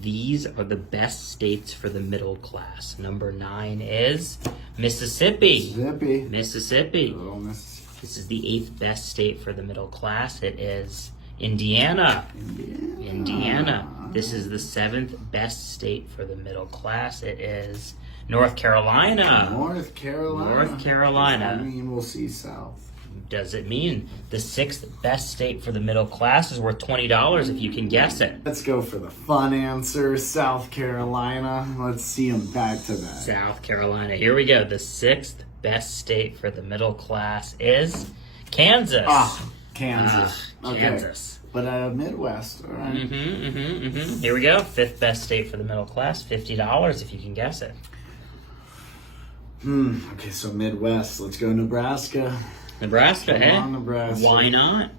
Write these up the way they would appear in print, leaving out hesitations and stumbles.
These are the best states for the middle class. Number 9 is Mississippi. Mississippi. Oh, Mississippi. This is the 8th best state for the middle class. It is Indiana. Indiana. This is the 7th best state for the middle class. It is North Carolina. North Carolina. North Carolina. I mean, we'll see South. Does it mean the 6th best state for the middle class is worth $20 if you can guess it? Let's go for the fun answer, South Carolina. Let's see them back to back. South Carolina. Here we go. The 6th best state for the middle class is Kansas. Kansas. Okay. Kansas. But Midwest, all right. Here we go. 5th best state for the middle class, $50 if you can guess it. Okay, so Midwest. Let's go Nebraska. Nebraska, Come hey? on, Nebraska. Why not?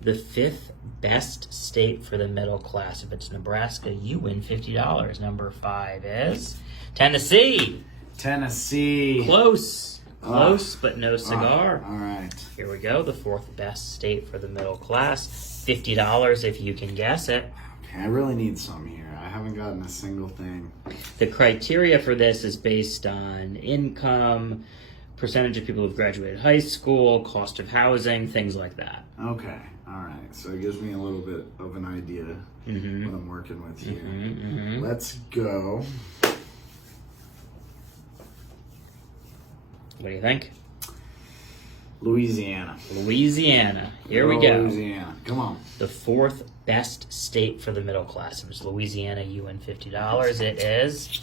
The 5th best state for the middle class. If it's Nebraska, you win $50. Number 5 is Tennessee. Tennessee. Close, but no cigar. All right. Here we go. The 4th best state for the middle class. $50 if you can guess it. Okay, I really need some here. I haven't gotten a single thing. The criteria for this is based on income, percentage of people who've graduated high school, cost of housing, things like that. Okay, all right. So it gives me a little bit of an idea what I'm working with here. Let's go. What do you think? Louisiana. Louisiana. Here we go. Louisiana. Come on. The 4th best state for the middle class. If it's Louisiana, you win $50. It is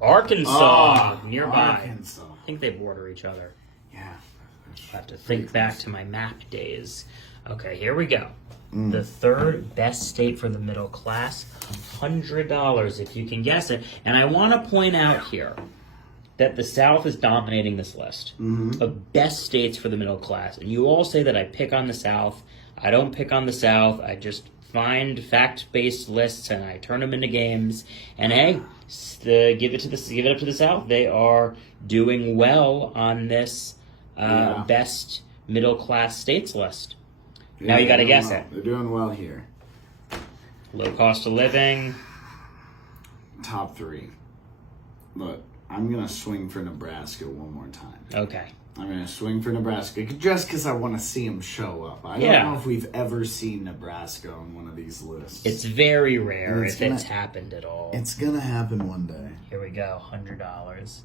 Arkansas, nearby. Arkansas. I think they border each other. Yeah. I have to think back to my map days. Okay, here we go. The 3rd best state for the middle class, $100 if you can guess it. And I want to point out here that the South is dominating this list of best states for the middle class. And you all say that I pick on the South. I don't pick on the South. I just find fact-based lists and I turn them into games. And hey, give it up to the South. They are doing well on this best middle class states list. Now you got to guess it. They're doing well here. Low cost of living. Top 3. But I'm going to swing for Nebraska one more time. Okay. I'm going to swing for Nebraska just because I want to see them show up. I don't know if we've ever seen Nebraska on one of these lists. It's very rare if it's happened at all. It's going to happen one day. Here we go, $100.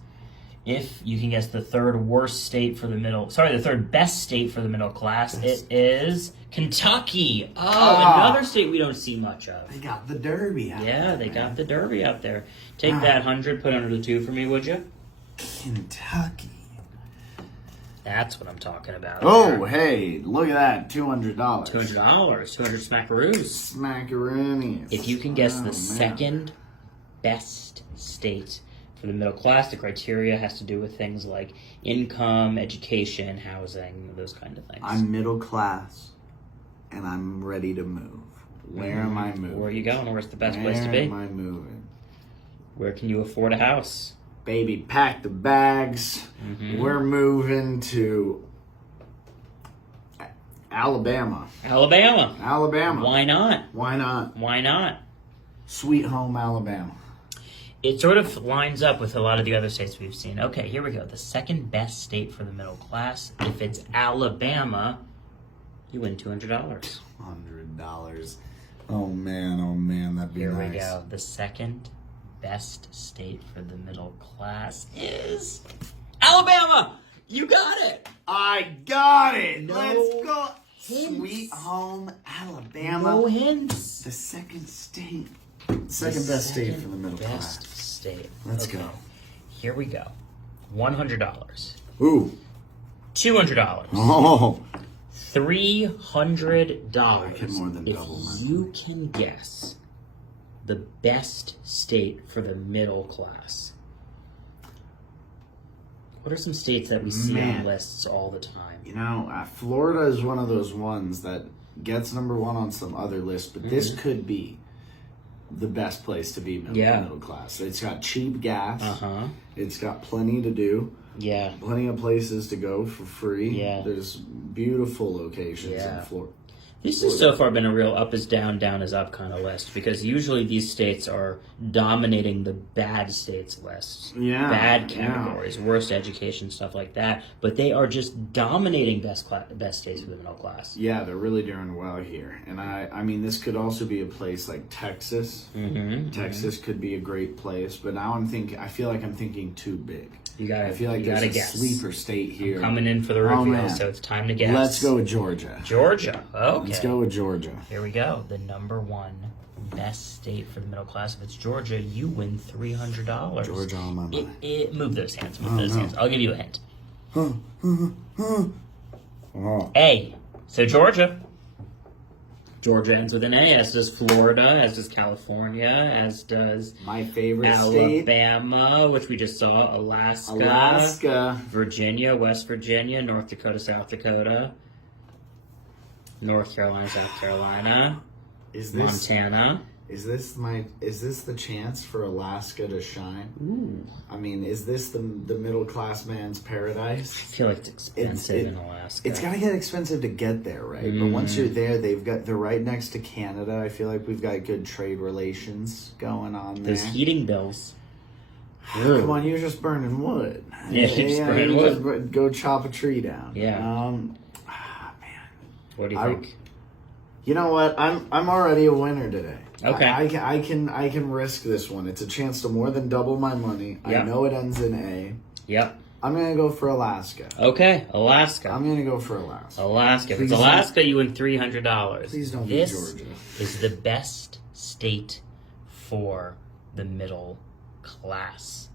If you can guess the 3rd worst state for the the 3rd best state for the middle class, it is Kentucky. Another state we don't see much of. They got the Derby out there. Yeah, they got the Derby out there. Take that 100, put under the 2 for me, would you? Kentucky. That's what I'm talking about. Oh, hey, look at that, $200. $200, 200 smackaroos. Smackaroonies. If you can guess the 2nd best state for the middle class, the criteria has to do with things like income, education, housing, those kind of things. I'm middle class, and I'm ready to move. Where am I moving? Where are you going? Where's the best place to be? Where am I moving? Where can you afford a house? Baby, pack the bags. We're moving to Alabama. Alabama. Why not? Why not? Why not? Sweet home Alabama. It sort of lines up with a lot of the other states we've seen. Okay, here we go. The 2nd best state for the middle class. If it's Alabama, you win $200. $100. Oh man, that'd be nice. Here we go. The 2nd best state for the middle class is Alabama. You got it. I got it. No Let's go. hints. Sweet home Alabama. No hints. The 2nd state. Second best state for the middle class. Best state. Let's go. Here we go. $100. Ooh. $200. Oh. $300. I get more than double my money. You can guess the best state for the middle class. What are some states that we see on lists all the time? You know, Florida is one of those ones that gets number 1 on some other lists, but this could be the best place to be middle class. It's got cheap gas. It's got plenty to do. Yeah. Plenty of places to go for free. Yeah. There's beautiful locations in Florida. This has so far been a real up is down, down is up kind of list, because usually these states are dominating the bad states lists. Yeah. Bad categories, worst education, stuff like that. But they are just dominating best states for the middle class. Yeah, they're really doing well here. And I mean, this could also be a place like Texas. Texas could be a great place, but now I feel like I'm thinking too big. I feel like there's a sleeper state here. I'm coming in for the reveal, so it's time to guess. Let's go with Georgia. Georgia. Okay. Let's go with Georgia. Here we go. The number one best state for the middle class. If it's Georgia, you win $300. Georgia on my mind. Move those hands. Move those hands. I'll give you a hint. Oh. A. So Georgia. Georgia ends with an A, as does Florida, as does California, as does my favorite Alabama, state, which we just saw, Alaska, Virginia, West Virginia, North Dakota, South Dakota, North Carolina, South Carolina, Montana. Is this the chance for Alaska to shine? Ooh. I mean, is this the middle class man's paradise? I feel like it's expensive in Alaska. It's gotta get expensive to get there, right? But once you're there, they're right next to Canada. I feel like we've got good trade relations going on there. Those heating bills. Come on, you're just burning wood. Yeah, you're just burning wood. Just go chop a tree down. Yeah. Man. What do you think? You know what? I'm already a winner today. Okay. I can risk this one. It's a chance to more than double my money. Yep. I know it ends in A. Yep. I'm gonna go for Alaska. Okay, Alaska. I'm gonna go for Alaska. Alaska. If it's Alaska, you win $300. Please don't be Georgia. This is the best state for the middle class.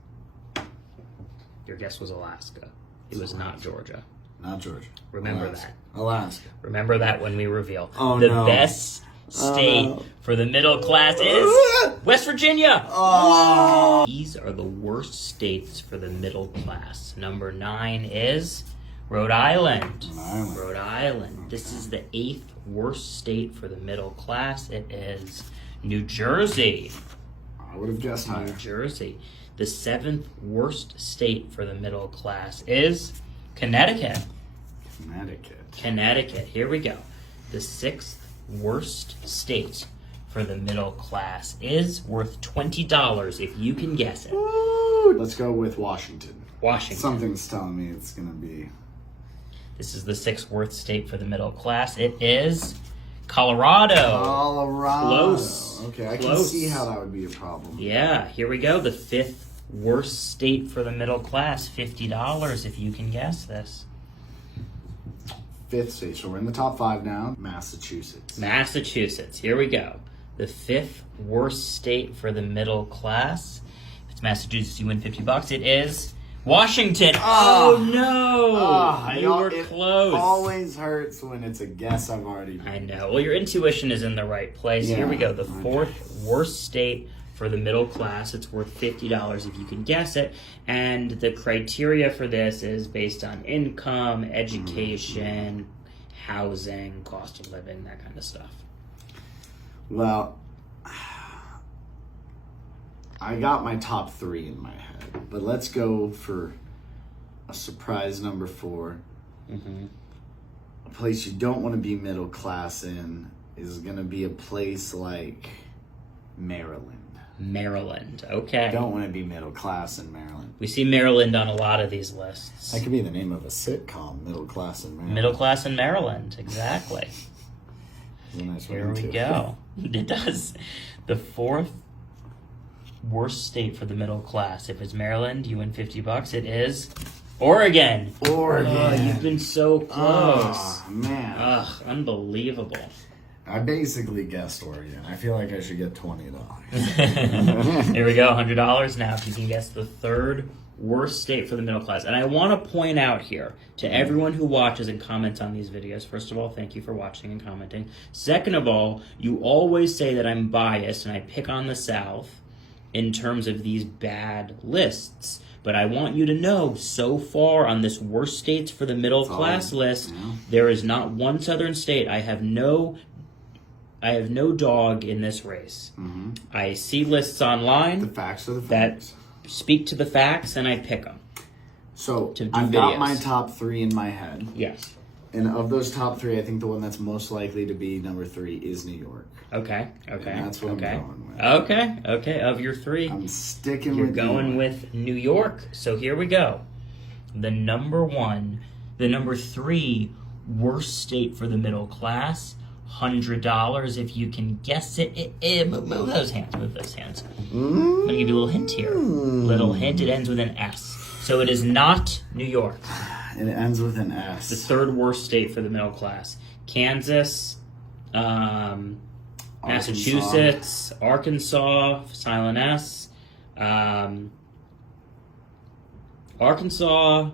Your guess was Alaska. It was not Georgia. Not Georgia. Remember that. Alaska. Remember that when we reveal. Oh, the no. best state for the middle class is West Virginia. Oh. These are the worst states for the middle class. Number 9 is Rhode Island. Rhode Island. This is the 8th worst state for the middle class. It is New Jersey. I would have guessed higher. New Jersey. The 7th worst state for the middle class is Connecticut. Connecticut. Here we go. The 6th worst state for the middle class is worth $20 if you can guess it. Ooh, let's go with Washington. Washington. Something's telling me it's going to be. This is the 6th worst state for the middle class. It is Colorado. Close. Okay, I Close. can see how that would be a problem. Yeah, here we go. The 5th worst state for the middle class. $50 if you can guess this. 5th state. So we're in the top 5 now. Massachusetts. Massachusetts. Here we go. The 5th worst state for the middle class. If it's Massachusetts, you win $50. It is Washington. Oh no! You were close. It always hurts when it's a guess I've already made. I know. Well, your intuition is in the right place. Yeah, Here we go. The 4th worst state for the middle class. It's worth $50 if you can guess it. And the criteria for this is based on income, education, housing, cost of living, that kind of stuff. Well, I got my top 3 in my head, but let's go for a surprise number 4. A place you don't want to be middle class in is going to be a place like Maryland. Maryland. Okay. Don't want to be middle class in Maryland. We see Maryland on a lot of these lists. That could be the name of a sitcom, Middle Class in Maryland. Middle class in Maryland, exactly. A nice Here one, we too. go. It does. The 4th worst state for the middle class. If it's Maryland, you win $50. It is Oregon. Oregon. Oh, you've been so close. Oh, man. Ugh, unbelievable. I basically guessed Oregon. I feel like I should get $20. Here we go, $100 now if you can guess the 3rd worst state for the middle class. And I want to point out here to everyone who watches and comments on these videos, first of all, thank you for watching and commenting. Second of all, you always say that I'm biased and I pick on the South in terms of these bad lists. But I want you to know, so far on this worst states for the middle class list, there is not one southern state. I have no dog in this race. I see lists online. The facts are the facts. That speak to the facts, and I pick them. So to do I've got videos. my top 3 in my head. Yes. And of those top 3, I think the one that's most likely to be number 3 is New York. Okay. And that's what I'm going with. Okay. Of your 3, I'm sticking you're with going with New York. So here we go. The number 3 worst state for the middle class. $100 if you can guess it. Move those hands. I'm gonna give you a little hint here. Little hint. It ends with an S. So it is not New York. And it ends with an S. The 3rd worst state for the middle class. Kansas, Massachusetts, Arkansas, silent S. Arkansas,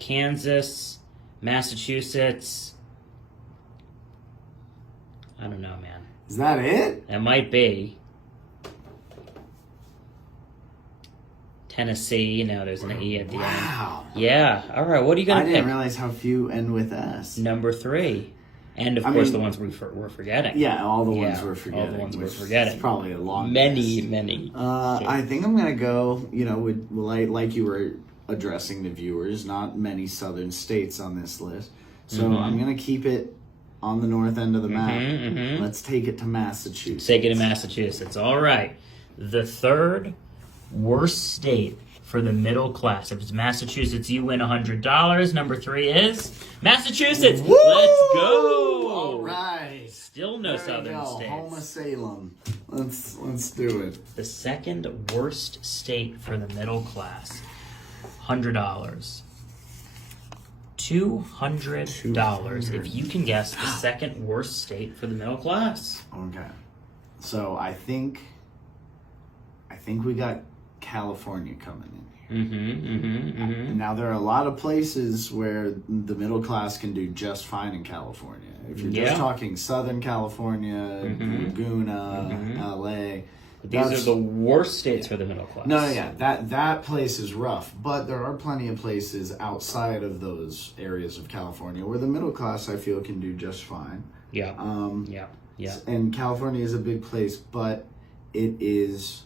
Kansas, Massachusetts. I don't know, man. Is that it? That might be. Tennessee, there's an E at the end. Wow. Yeah. All right. What are you going to pick? I didn't realize how few end with S. Number 3. And, of course, the ones we're forgetting. Yeah, all the ones we're forgetting. All the ones we're forgetting. It's probably a long Many. I think I'm going to go, like you were addressing the viewers, not many southern states on this list. So I'm going to keep it on the north end of the map. Let's take it to Massachusetts. Take it to Massachusetts. All right. The 3rd worst state for the middle class. If it's Massachusetts, you win $100. Number 3 is Massachusetts. Woo! Let's go. All right. Still no southern states. Home of Salem. Let's do it. The 2nd worst state for the middle class. $100. $200 if you can guess the 2nd worst state for the middle class. Okay. So I think we got California coming in here. Now there are a lot of places where the middle class can do just fine in California. If you're just talking Southern California, Laguna, LA. These are the worst states for the middle class. No, that place is rough, but there are plenty of places outside of those areas of California where the middle class, I feel, can do just fine. Yeah. And California is a big place, but it is.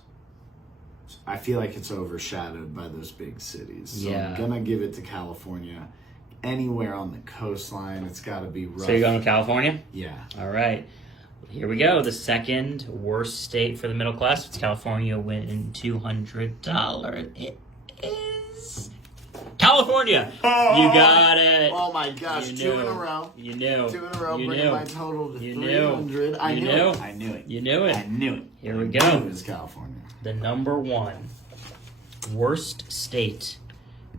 I feel like it's overshadowed by those big cities. So I'm gonna give it to California. Anywhere on the coastline, it's got to be rough. So you're going to California? Yeah. All right. Here we go. The 2nd worst state for the middle class. It's California. Win $200. It is California. Oh, you got it. Oh my gosh! Two in a row. You knew. 2 in a row. You bringing knew. my total to You 300. I knew it. I knew it. You knew it. I knew it. Here we I go. knew it was California. The number 1 worst state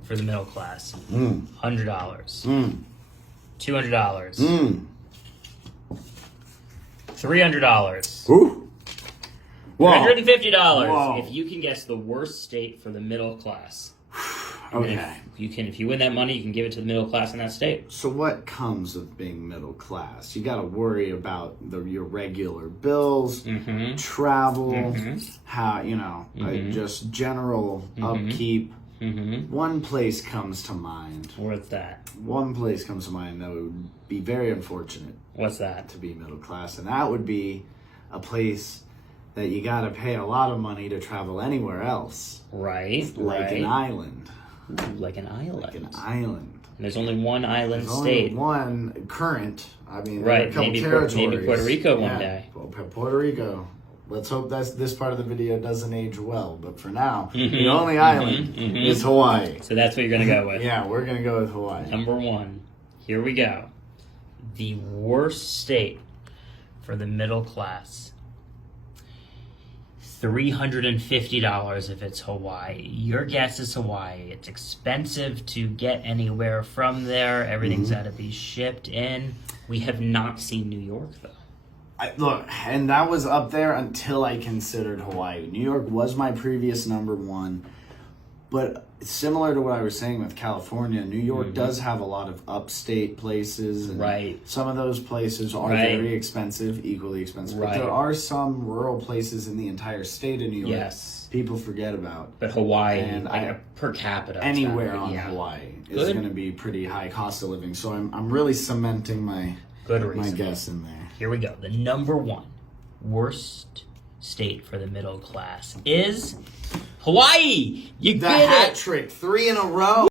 for the middle class. $100. $200. $300. Ooh. $350. Whoa. If you can guess the worst state for the middle class. Okay. If you win that money, you can give it to the middle class in that state. So what comes with being middle class? You got to worry about your regular bills, travel, how just general upkeep. One place comes to mind. What's that? One place comes to mind that would be very unfortunate. What's that? To be middle class, and that would be a place that you got to pay a lot of money to travel anywhere else. Right. An island. Ooh, like an island. Like an island. And there's only one island There's state. Only one current. I mean, right. There are a couple Maybe territories. Puerto Rico one day. Well, Puerto Rico. Let's hope this part of the video doesn't age well. But for now, the only island is Hawaii. So that's what you're going to go with. Yeah, we're going to go with Hawaii. Number 1. Here we go. The worst state for the middle class. $350 if it's Hawaii. Your guess is Hawaii. It's expensive to get anywhere from there. Everything's got to be shipped in. We have not seen New York, though. Look, and that was up there until I considered Hawaii. New York was my previous number 1. But similar to what I was saying with California, New York does have a lot of upstate places. And some of those places are very expensive, equally expensive. But there are some rural places in the entire state of New York people forget about. But Hawaii, and per capita. Anywhere on Hawaii is going to be pretty high cost of living. So I'm really cementing my guess in there. Here we go. The number 1 worst state for the middle class is Hawaii. You the get hat it. trick, 3 in a row.